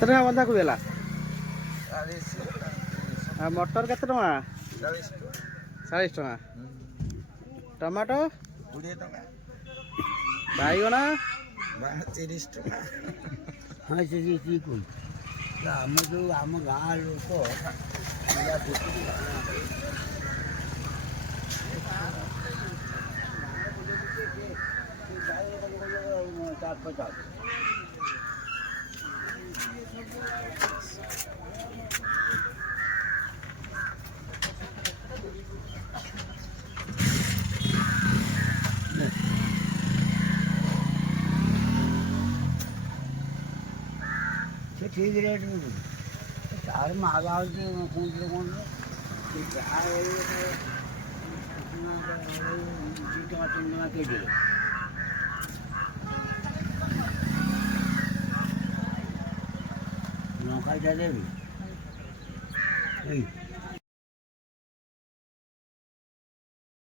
କେତେ ଟଙ୍କା ବନ୍ଧାକୋବି ହେଲା? 40 ଆଉ ମଟର କେତେ ଟଙ୍କା? 40 ଟଙ୍କା। 40 ଟଙ୍କା। ଟମାଟୋ 20 ଟଙ୍କା। ବାଇଗଣ 30 ଟଙ୍କା। ହଁ ସେ କହୁଛି ଆମ ଯେଉଁ ଆମ ଗାଁ ଲୋକ ସେ ଠିକ୍ ରେଟ୍ ତାର ମାଲ ହେଉଛି କୁଇଣ୍ଟାଲ ସେ ଯାହା 2 ଟଙ୍କା 3 ଟଙ୍କା କେଜିରେ ଲଙ୍କାଟା ଦେବି ଏଇ